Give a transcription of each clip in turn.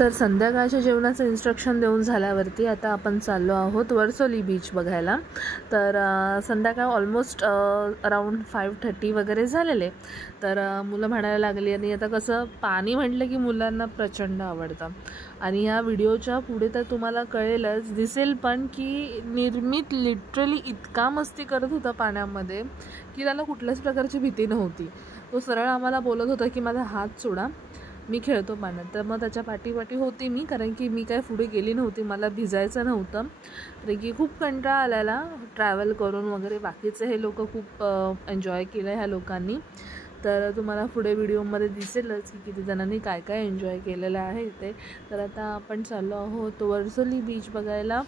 तर संध्याकाळच्या जेवणाचं इन्स्ट्रक्शन देऊन झाल्यावरती आता आपण चाललो आहोत वर्सोली बीच बघायला. तर संध्याकाळ ऑलमोस्ट अराऊंड 5:30 वगैरे झालेले. तर मुलं म्हणायला लागली आणि आता कसं पाणी म्हटलं की मुलांना प्रचंड आवडतं आणि ह्या व्हिडिओच्या पुढे तर तुम्हाला कळेलच दिसेल पण की निर्मित लिटरली इतका मस्ती करत होता पाण्यामध्ये की त्याला कुठल्याच प्रकारची भीती नव्हती. तो सरळ आम्हाला बोलत होता की माझा हात सोडा, मी खेळतो पाण्यात. तर मग त्याच्या पाठी होती मी, कारण की मी काय पुढे गेली नव्हती, मला भिजायचं नव्हतं. कारण की खूप कंटाळा आलेला ट्रॅव्हल करून वगैरे. बाकीचे हे लोक खूप एन्जॉय केलं ह्या लोकांनी. तर तुम्हाला पुढे व्हिडिओमध्ये दिसेलच की किती जणांनी काय काय एन्जॉय केलेलं आहे ते. तर आता आपण चाललो आहोत वर्सोली बीच बघायला.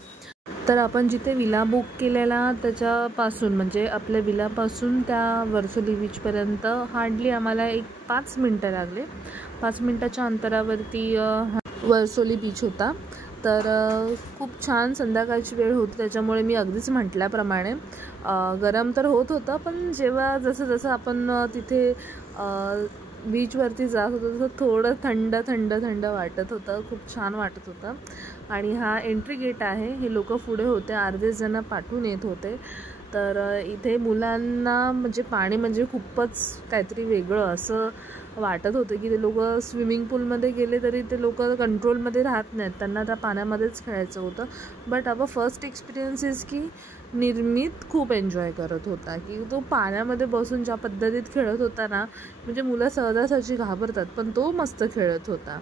तर आपण जिथे विला बुक केलेला त्याच्यापासून म्हणजे आपल्या विलापासून त्या वर्सोली बीचपर्यंत हार्डली आम्हाला 5 मिनटं लागले. 5 मिनटाच्या अंतरावरती वर्सोली बीच होता. तर खूप छान संध्याकाळची वेळ होती, त्याच्यामुळे मी अगदीच म्हटल्याप्रमाणे गरम तर होत होतं, पण जेव्हा जसं आपण तिथे बीचवरती जात होतो तसं थोडं थंड वाटत होतं. खूप छान वाटत होतं. आणि हा एंट्री गेट आहे. हे लोक पुढे होते, अर्धे जण पाठवून येत होते. तर इथे मुलांना म्हणजे पाणी म्हणजे खूपच काहीतरी वेगळं असं वाटत होतं की ते लोक स्विमिंग पूलमध्ये गेले तरी ते लोक कंट्रोलमध्ये राहत नाहीत, त्यांना त्या पाण्यामध्येच खेळायचं होतं. But our first experience is की निर्मित खूप एन्जॉय करत होता की तो पाण्यामध्ये बसून ज्या पद्धतीत खेळत होता ना, म्हणजे मुलं सहजासहजी घाबरतात पण तो मस्त खेळत होता.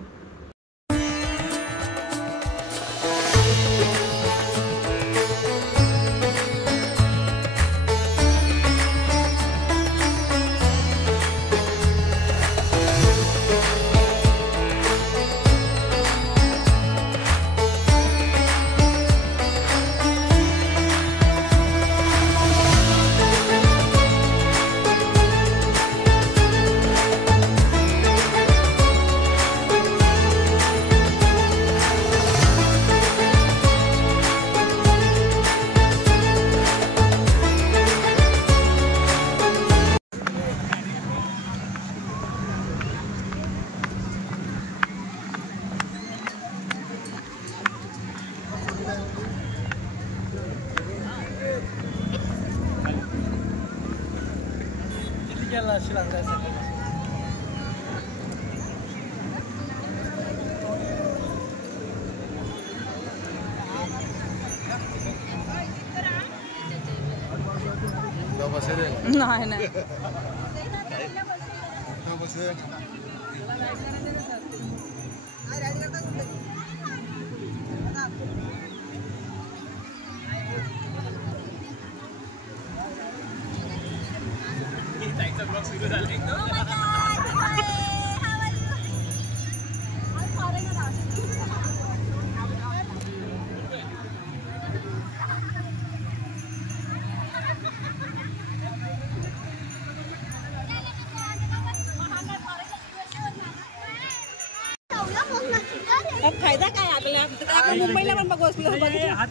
नाही फायदा काय आपल्याला? आपण मुंबईला पण बघू असलो मुंबईला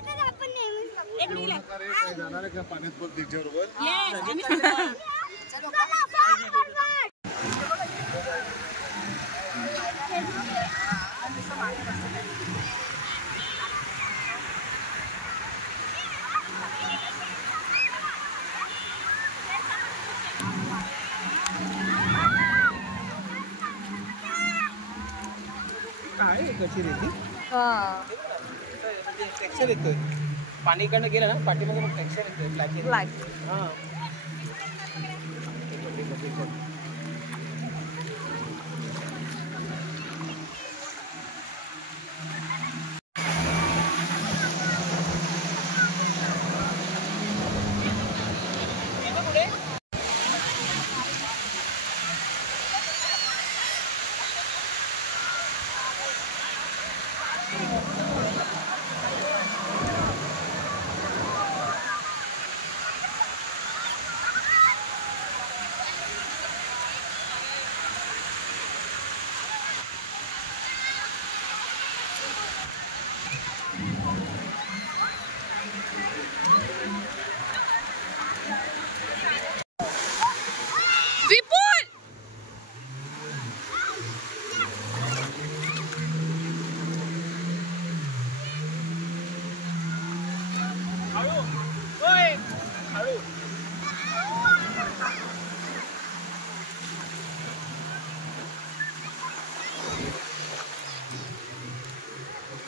तर आपण नेहमी जाणार का पाण्यात बोल बीचवर. काय कशी रेती टेक्स्चर येतोय पाणीकडनं गेलं ना पाठीमध्ये मग टेक्स्चर येतोय ब्लॅक. हां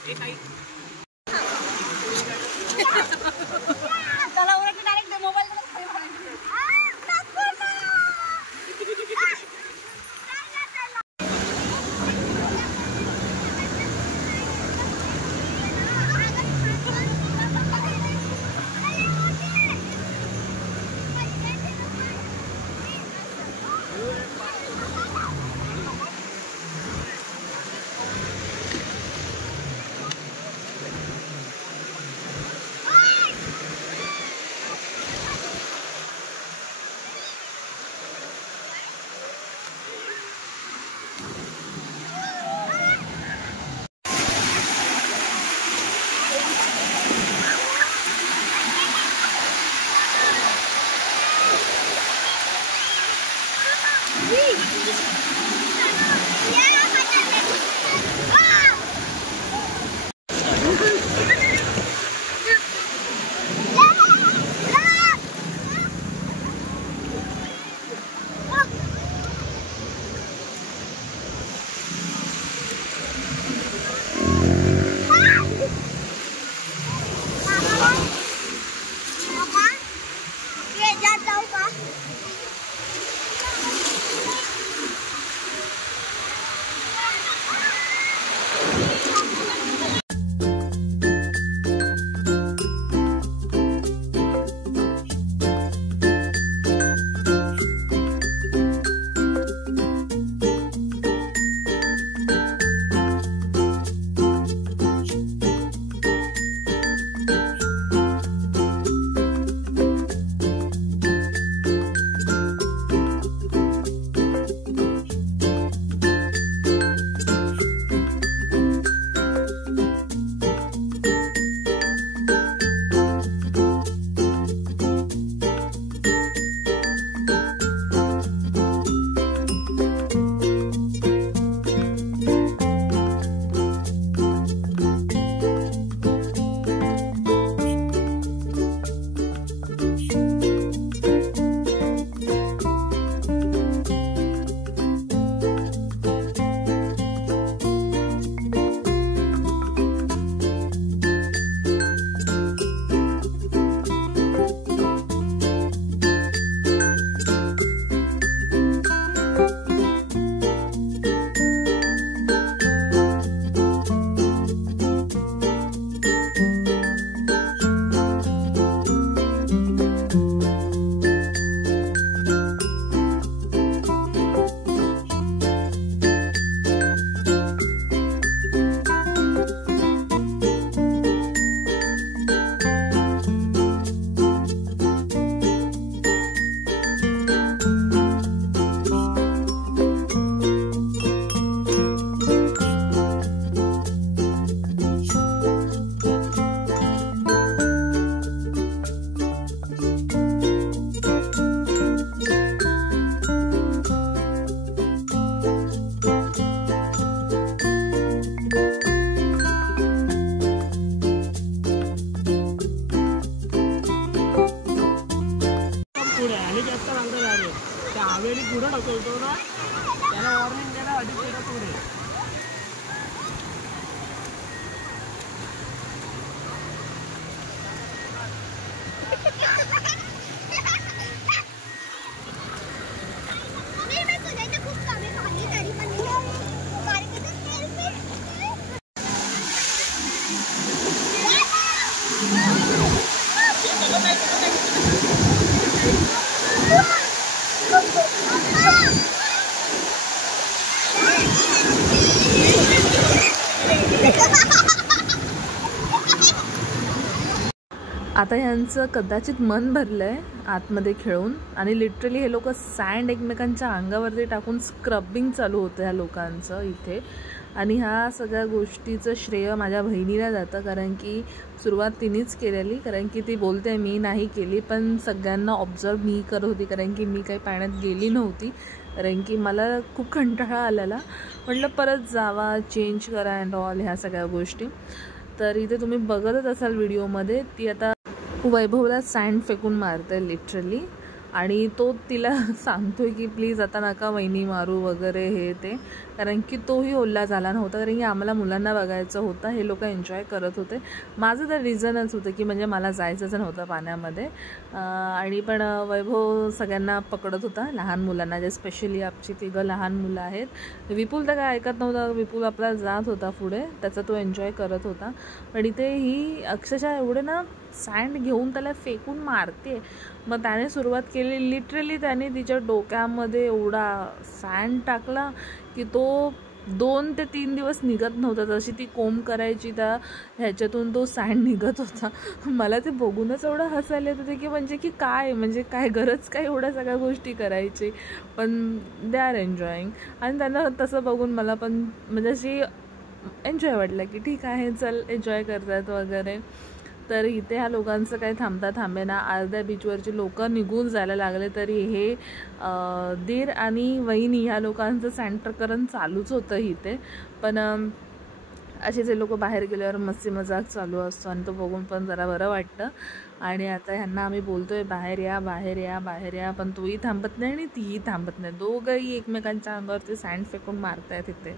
त्याला ओरडते डायरेक्ट मोबाईल पुढे ढकलतो ना त्याला वॉर्निंग द्यायला अधिक पुढे आता यांचं कदाचित मन भरलं आहे आतमध्ये खेळून आणि लिटरली हे लोक सँड एकमेकांच्या अंगावरती टाकून स्क्रबिंग चालू होतं ह्या लोकांचं इथे. आणि ह्या सगळ्या गोष्टीचं श्रेय माझ्या बहिणीला जातं, कारण की सुरुवात तिनेच केलेली. कारण की ती बोलते मी नाही केली, पण सगळ्यांना ऑब्झर्व मी करत होती, कारण की मी काही पाण्यात गेली नव्हती. कारण की मला खूप कंटाळा आलेला. म्हटलं परत जावा, चेंज करा अँड ऑल ह्या सगळ्या गोष्टी. तर इथे तुम्ही बघतच असाल व्हिडिओमध्ये ती आता वैभवला सँड फेकून मारते लिटरली. आणि तो तिला सांगतोय की प्लीज आता नका वहिनी मारू वगैरे हे ते, कारण की तोही ओल्ला झाला नव्हता, कारण की आम्हाला मुलांना बघायचं होतं, हे लोक एन्जॉय करत होते. माझं तर रिझनच होतं की म्हणजे मला जायचंच नव्हतं पाण्यामध्ये. आणि पण वैभव सगळ्यांना पकडत होता, लहान मुलांना, जे स्पेशली आमची 3 लहान मुलं आहेत. विपुल तर काय ऐकत नव्हता, विपुल आपला जात होता पुढे, त्याचा तो एन्जॉय करत होता. पण इथे ही अक्षरशः एवढे ना सँड घेऊन त्याला फेकून मारते. मग त्याने सुरुवात केली, लिटरली त्याने तिच्या डोक्यामध्ये एवढा सँड टाकला की तो 2 ते 3 दिवस निघत नव्हता. जशी ती कोंब करायची त्या ह्याच्यातून तो सँड निघत होता. मला ते बघूनच एवढं हसायला येत होते की म्हणजे की काय, म्हणजे काय गरज काय एवढ्या सगळ्या गोष्टी करायची. पण दे आर एन्जॉईंग. आणि त्यांना तसं बघून मला पण म्हणजे अशी एन्जॉय वाटलं की ठीक आहे, चल एन्जॉय करतात वगैरे. तर इथे ह्या लोकांचं काही थांबता थांबेना, अर्ध्या बीचवरची लोक निघून जायला लागले, तरी हे दीर आणि वहिनी ह्या लोकांचं सँटरकरण चालूच होतं इथे. पण असेच हे लोक बाहेर गेल्यावर मस्ती मजाक चालू असतो आणि तो बघून पण जरा बरं वाटतं. आणि आता ह्यांना आम्ही बोलतोय बाहेर या बाहेर या बाहेर या, पण तोही थांबत नाही आणि तीही थांबत नाही. दोघंही एकमेकांच्या अंगावरती सँड फेकून मारतायत इथे.